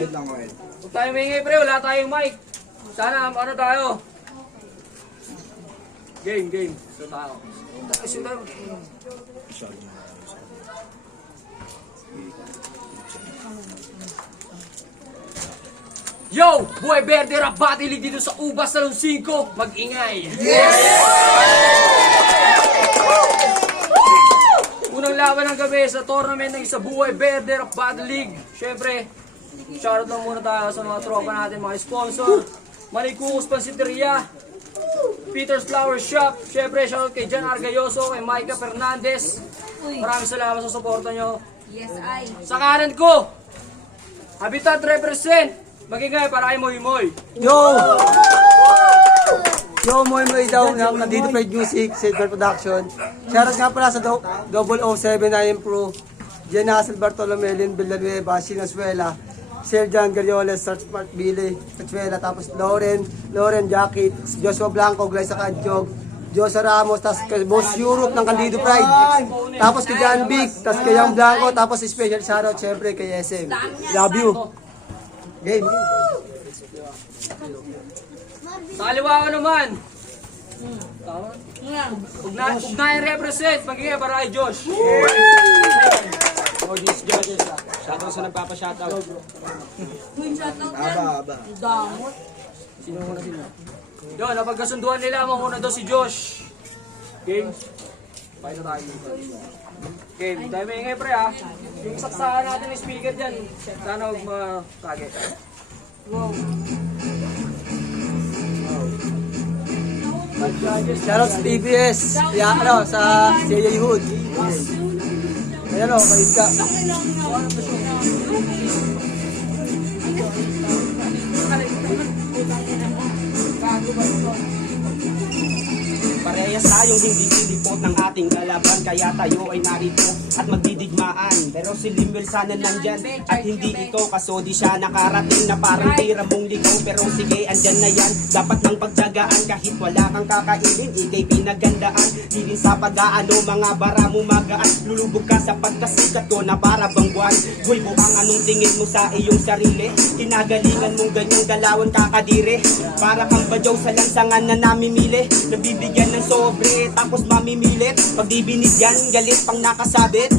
Huwag tayo maingay pre, wala tayong mic. Sana ano tayo? Game. So tayo. Yo! Buhay Verde Rap Battle League dito sa Ubas Salon 5. Mag-ingay! Yes! Unang laban ng gabi sa tournament ng isa Buhay Verde Rap Battle League. Siyempre, shoutout lang muna tayo sa mga tropa natin, mga sponsor. Malikukos Pansiteria, Peter's Flower Shop. Siyempre, shoutout kay Jan Argayoso, kay Micah Fernandez. Maraming salamat sa suporta nyo. Yes, I. Sa kanan ko, Habitat represent. Magingay para kay Moy Moy. Yo! Yo, Moy Moy daw ng Nandito Pride Music, Silver Production. Shoutout nga pala sa 007 Pro, Jenna Hassel Bartolome, Lynn Villanueva, Sinasuela, Serjan Garioles, Search Mark Billy, Sachuela, tapos Lauren Jackie, Joshua Blanco, Glyza Kadjog, Josa Ramos, tapos kay Boss Europe ng Candido Pride, tapos kay John Big, tapos kay Yang Blanco, tapos special shoutout syempre kay SM. Love you. Game. Sa kaliwa ka naman. Ugnayan represent. Magingay para kay Josh. Oh, these judges. Shoutout sa nagpapa-shoutout. Aba. Sino muna sino? Yun, napagkasunduan nila. Muna daw si Josh. Game. Paano tayo dito? Game. Tayo may ingay pre ha. Yung saksakan natin ng speaker dyan. Sana huwag makage. Wow. Shoutout sa TBS. Sa CA Hood. Ayan o, kain ka. Parehas tayong hindi silipot ng ating kalaban, kaya tayo ay narito at magdidigmaan. Pero si Limwell sana nandyan at hindi ito, kaso di siya nakarating na parang tira mong ligaw. Pero sige, andyan na yan, dapat nang pagtyagaan kahit wala kang kakainin, ikay pinagandaan. Di rin sa pag-aano, mga bara mo magaan, lulubog ka sa pagkasikat ko na para bang buwan. Hoy buang, anong tingin mo sa iyong sarili? Kinagalingan mong ganyang galawan kakadire, para kang badyaw sa lansangan na namimili, nabibigyan ng sobre tapos mamimilit. Pag di binigyan, galit pang nakasabit,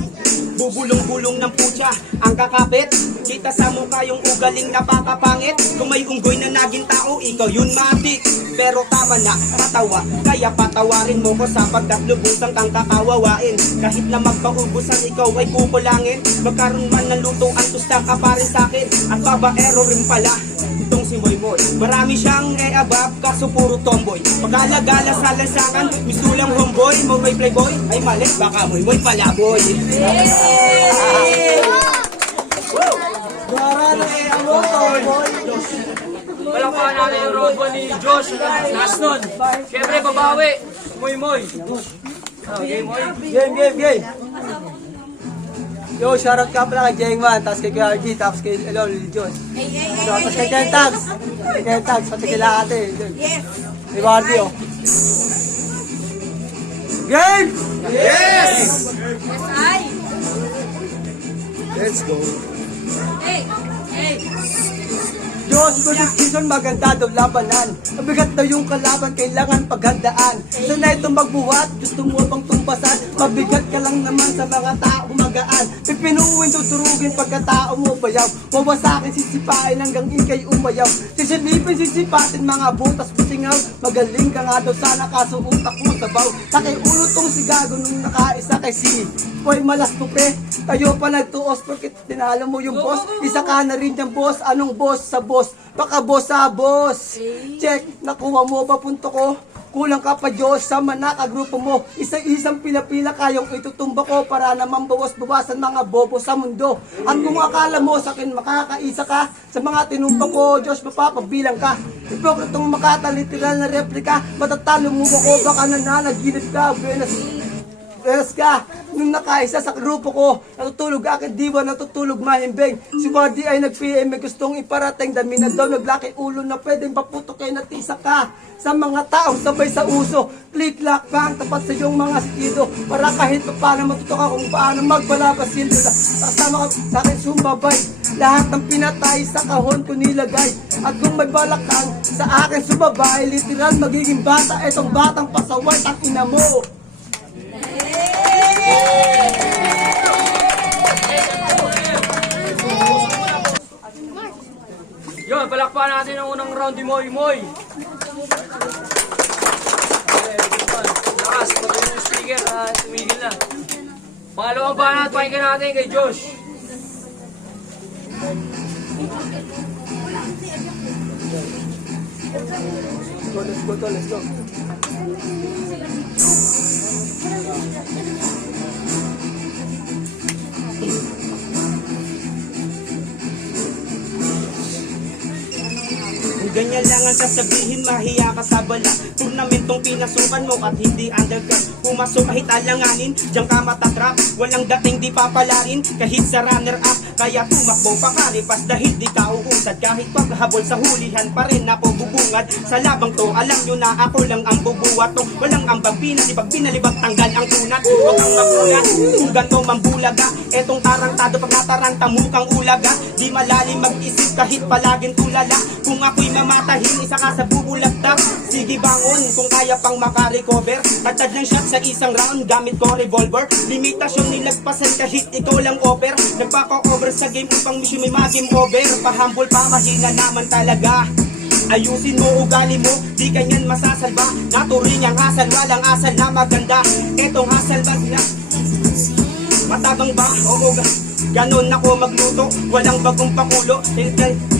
bubulong-bulong ng putya ang kakapit. Kita sa mukha yung ugaling napakapangit. Kung may unggoy na naging tao, ikaw yun matik. Pero tama na, patawa, kaya patawarin mo ko sapagkat lubusan kang kakawawain. Kahit na magpaubusan, ikaw ay kukulangin. Magkaroon man ng lutuan, tusta ka pa rin sa'kin. At babaero rin pala itong si Moy Moy. Marami siyang abab, kaso puro tomboy. Pag-alagala sa lansangan, mistulang homeboy. Moy playboy, ay mali, baka Moy Moy pala boy. Palakpakan natin yung road one ni Josh. Last nun. Siyempre, babawi. Moy Moy. Game Moy. Game. Yo, shoutout ka pala kay Jengman, tapos kay KRG, tapos kay Lil Josh. Tapos kay Kentags. Pati kay Lakate. Yes. Kay Bardi, oh. Game! Yes! Yes, I. Let's go. Hey. Diyos, for this season maganda daw labanan. Mabigat daw yung kalaban, kailangan paghandaan. Sana itong magbuhat, gusto mo bang tumbasan? Mabigat ka lang naman sa mga tao magaan. Pipinuwin, tuturugin pagkatao mo bayaw. Wawasakin, sisipain hanggang ikay umayaw. Sisilipin, sisipatin mga butas pusingaw. Magaling ka nga daw sana kaso utak mo sabaw. Sakay ulo tong si Gago nung nakaisa kay si Hoy malas tupe, tayo pa nagtuos porque tinalo mo yung boss. Isa ka na rin yung boss, anong boss sa boss? Baka boss sa boss. Check, nakuha mo ba punto ko? Kulang ka pa Diyos sa manakagrupo mo. Isa-isang pila-pila kayong itutumba ko para naman bawas-bawasan mga bobo sa mundo. Ang kung akala mo sa akin makakaisa ka, sa mga tinumba ko Diyos mapapabilang ka. Ipokritong makatalitira na replika, matatalo mo ako baka nananaginip ka. Buenas. Eres ka, nung nakaisa sa grupo ko, natutulog akin diwa, natutulog mahimbing. Si Wardy ay nag-PM, may gustong iparating, dami na daw naglaki ulo na pwedeng paputokin at isa ka. Sa mga taong sabay sa uso, click lock bang tapat sa iyong mga skido. Para kahit pa paano matuto ka kung paano magbalabas sildo. Kasama ka sa akin sumabay, lahat ng pinatay sa kahon ko nilagay. At kung may balakang sa akin sumabay, literal magiging bata, etong batang pasaway, ang ina mo. Yun, palakpakan natin ang unang round ni Moy Moy. Lakas, pag yung speaker na tumigil na. Pangalawang banat, pakinggan natin kay Josh. Let's go, let's go. Kung ganyan lang ang sasabihin, mahiya ka sa bala. Turnamentong pinasukan mo at hindi undercard. Pumasok kahit alanganin, diyan ka matatrap. Walang dating di papalarin, kahit sa runner-up. Kaya tumakbo pa karipas dahil di ka uusad. Kahit paghabol sa hulihan pa rin ako bubungad. Sa labang to, alam nyo na ako lang ang bubuhat to. Walang ambag pinalibag, pinalibag, tanggal ang tunat. Huwag kang magulat, kung ganito mambulaga. Etong tarantado pag nataranta mukang ulaga. Di malalim mag-isip kahit palaging tulala. Kung ako'y mamatahin, isa ka sa bubulagtak. Sige bangon, kung kaya pang makarecover. Tatad ng shot sa isang round, gamit ko revolver. Limitasyon nilagpasan kahit ikaw lang offer. Nagpapa-over sa game upang mission may mag-game over. Pahambol pa, mahina naman talaga. Ayusin mo ugali mo, di kanyan masasalba. Natuloy niyang hasal, walang asal na maganda. Etong hasal bag na matabang ba? Oo, ganon ako magluto, walang bagong pakulo.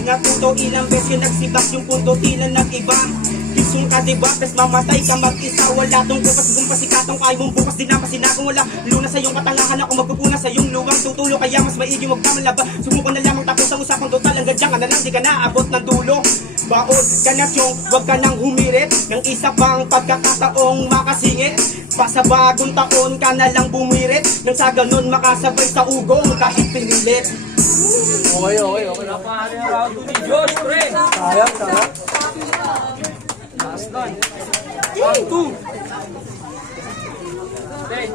Natuto ilang beses nagsibak yung punto, tila nag-iba. Kisong ka diba, pes mamatay ka mag-isa. Wala tong bukas, gumpas sikatong ay mong bukas. Di napasin akong wala, luna sa iyong katangahan. Ako magpupuna sa iyong luwang tutulo. Kaya mas maigi huwag ka malaba. Subukan na lamang tapos ang usapang total. Hanggang dyan ka na lang, di ka naabot ng dulo. Baon ka na chong, huwag ka nang humirit. Ng isa pang pagkakataong makasingit. Pa sa bagong taon ka na lang bumirit. Nang sa ganon makasabay sa ugong kahit pinilit. Okay. Palakpakan ang round 2 ni Josh, pre. Sayang. Last line. Round 2. Okay.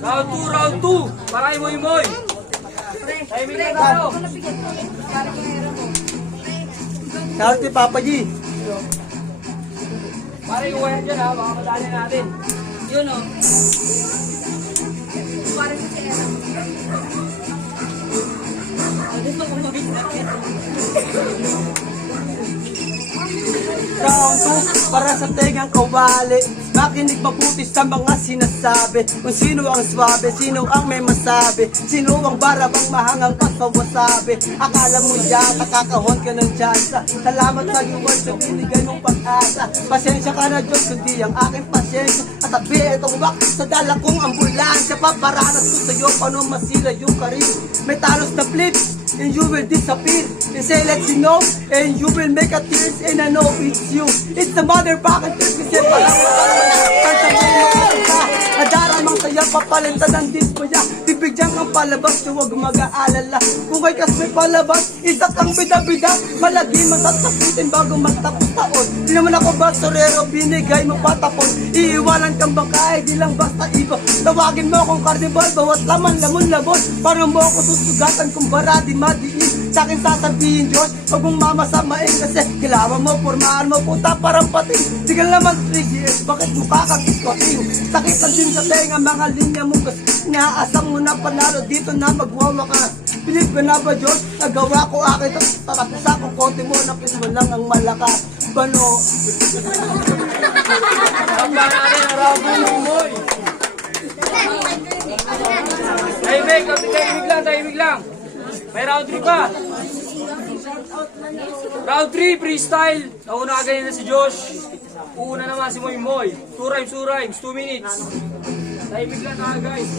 Round 2. Paray Moy Moy. Timing na tayo. Shout kay Papa G. Pare yung wire dyan ha, baka madali natin. Yun o. Parang si Era. Gusto ko mabigyan. Round 2, para sa tegang kawali. Makinig mabuti sa mga sinasabi. Kung sino ang swabe, sino ang may masabi. Sino ang barabang mahangang pasawasabi. Akala mo yata kakahon ka ng tsansa. Salamat sa iwan sa binigay mong pag-asa. Pasensya ka na Diyos, kundi ang aking pasensya. At tabi itong wak sa dala kong ambulansya. Paparanas ko sa'yo paano masira yung karir. May talos na flips and you will disappear. And say let you know, and you will make a tears. And I know it's you. It's the motherfucking truth. Kasi parang kanta mo yung ka. Nadaramang saya papalitan ng disco niya. Bibigyan kang palabas, huwag mag-aalala. Kung kay kas may palabas, isa kang bida-bida. Malagi matatapitin bago magtapos taon. Di naman ako basurero, binigay mo patapon. Iiwanan kang bangkay, di lang basta iba. Tawagin mo akong carnival, bawat laman, lamon-labon. Parang mo ako susugatan kung baradi madiin. Sa akin sasabihin Diyos, huwag mong mamasamain. Kasi kilawan mo, formahan mo, puta parang pating. Di ka naman 3 years, bakit mukha kang iskoting? Sakit lang din sa tenga, mga linya mo kasi inaasam mo na panalo, dito na magwawakas. Pilip ka na ba Diyos? Nagawa ko akin ito. Tatapos ako, konti mo, napis mo lang ang malakas. Bano? Palakpakan natin ang round 2 ni Moy. Tahimik lang. May round 3 pa. Round 3, freestyle. Nauna ka ganyan na si Josh. Uuna naman si Moy Moy. 2 rhymes, 2 minutes. Tahimik lang tayo guys.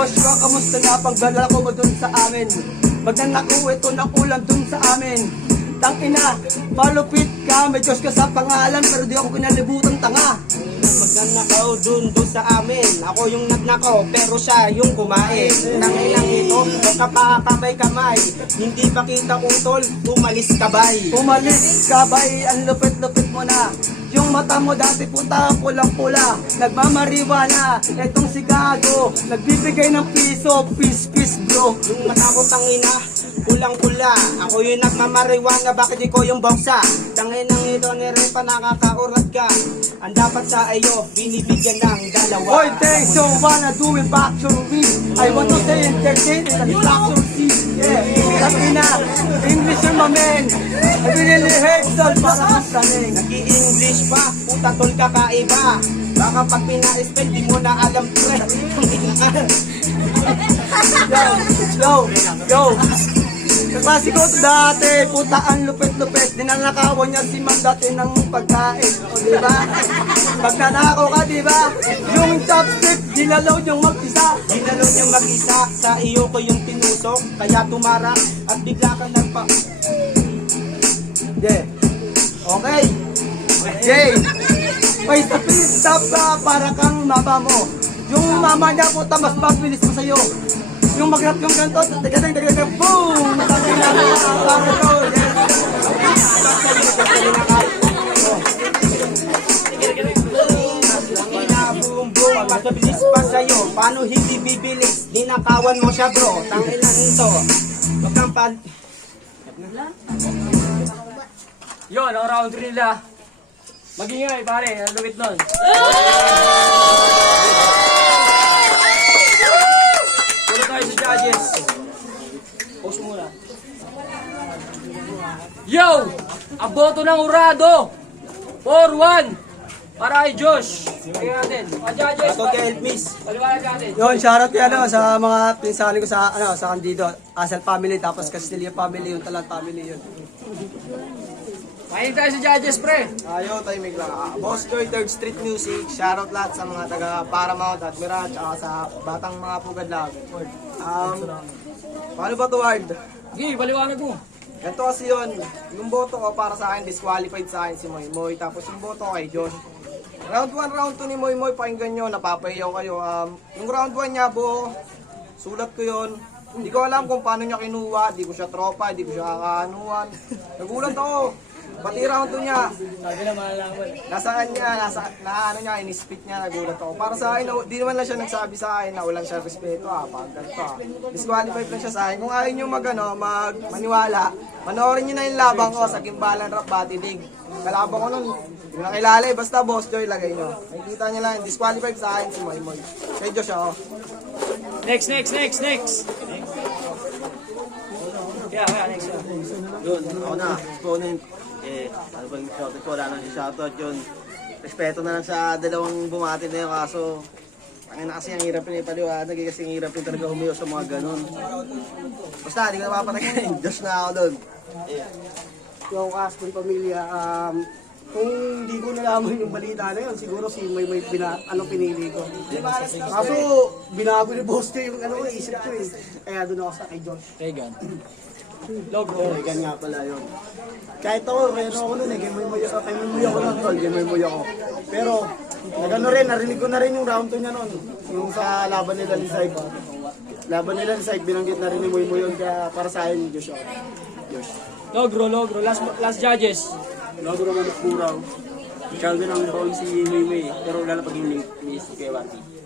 Joshua, kamusta na pagdala ko mo dun sa amin? Magnanako, ito na ulam dun sa amin. Tangina, malupit ka, may Diyos ka sa pangalan, pero di ako kinalibutan tanga. Magnanakaw dun sa amin. Ako yung nagnakaw, pero siya yung kumain. Nangilang ito, magkapakabay-kamay. Hindi pa kita utol, umalis kabay. Umalis ka bay, ang lupit-lupit mo na. Yung mata mo dati puta pulang-pula. Nagmamariwana, etong si Gago. Nagbibigay ng piso, peace bro. Yung mata ko tangina, pulang-pula. Ako yung nagmamariwana, bakit ikaw yung bangsa? Tanginang ito ni rin pa nakakaurat ka. Ang dapat sa iyo, binibigyan ng dalawa. Boy, thanks, so wanna do it back to me. I want to say entertain and back to see. Yeah, Latina, English yung mamen. I really hate all para sa saning. Nag-i-English pa, puta tol kakaiba. Baka pag pina-spell, di mo na alam pre. Yo. Kaklase ko dati, puta ang lupit-lupit. Dinanakawan niya si Ma'am dati ng pagkain. O diba? Pag nanakaw ka, diba? Yung chopstick, dinalaw yung mag-isa. Dinalo niyo mag-isa, sa iyo ko yung tinusok. Kaya tumara at bigla ka nagpa... Yeah. Okay. Jay. May stop ka para kang mama mo. Yung mama niya puta mas mabilis pa sa'yo. Yung mag-rap yung ganito, tagatang, boom! Matangin na para ko. Boom, mabilis pa sa'yo. Paano hindi bibilis? Ninakawan mo siya bro. Tanginan nito. Wag kang pan... Yun, ang round 3 nila. Mag-ingay, pare. Ang lupit nun. Puro tayo sa judges. Pause muna. Yo! Ang boto ng Urado! 4-1! Para kay Josh. Tingnan natin. Mga judges, Ito kay Elvis. paliwanag natin. Yun, shoutout yan sa mga pinsani ko sa sa kandido. Asal family, tapos Castillo family, yung talang family yun. Mahinig tayo sa judges, pre. Ayo, timing lang. Boss Joy, 3rd Street Music. Shoutout lahat sa mga taga Paramount at Mirage, at sa batang mga pugad lang. Paano ba to, Ward? Sige, paliwanag mo. Ganito kasi yun, yung boto ko para sa akin, disqualified sa akin si Moy Moy. Tapos yung boto ko kay Josh. Round 1, round 2 ni Moy Moy, pakinggan nyo, napapayaw kayo. Yung round 1 niya, sulat ko yun. Hindi ko alam kung paano niya kinuha, di ko siya tropa, di ko siya kakaanuan. Nagulat ako. Pati round 2 niya, Sabi na malalaman. nasaan niya, ano niya, in-spit niya, nagulat ako. Para sa akin, di naman lang siya nagsabi sa akin na walang siya respeto, pag ganito. Disqualified lang siya sa akin. Kung ayaw niyo maniwala, panoorin niyo na yung labang ko sa Gimbalan Rap Battle League. Kalaban ko nun, hindi ko nakilala eh, basta Boss Joy lagay niyo. Nakikita niyo lang, disqualified sa akin si Moy Moy. Kay Josh ako. Next. Yeah, next. Yun, ako na, exponent. Ano bang shoutout ko? Wala nang shoutout yun. Respeto na lang sa dalawang bumati na yun, kaso ang ina kasi ang hirap yun ipaliwanag, kasi ang hirap yun talaga humiyo sa mga ganun. Basta, hindi ko na mapatagayin. Diyos na ako doon. Yung Aston pamilya, kung hindi ko nalaman yung balita na yun, siguro si may pinili ko. Kaso, binago ni Boss Joy yung isip ko eh. Kaya doon ako sa kay John. Tegan. Logo. Kaya nga pala yun. Kahit ako, kaya ako nun eh, kay Moy ako nun, tol, kay Moy ako. Pero, nagano rin, narinig ko na rin yung round 2 niya nun. Yung sa laban nila ni Saig. Laban nila ni Saig, binanggit na rin ni Moy yun, kaya para sa akin, Josh ako. Josh. Logro. Last judges. Logro mo magkuraw. Shalvin ang bawang si May, pero wala na pag-inig ni Kewati.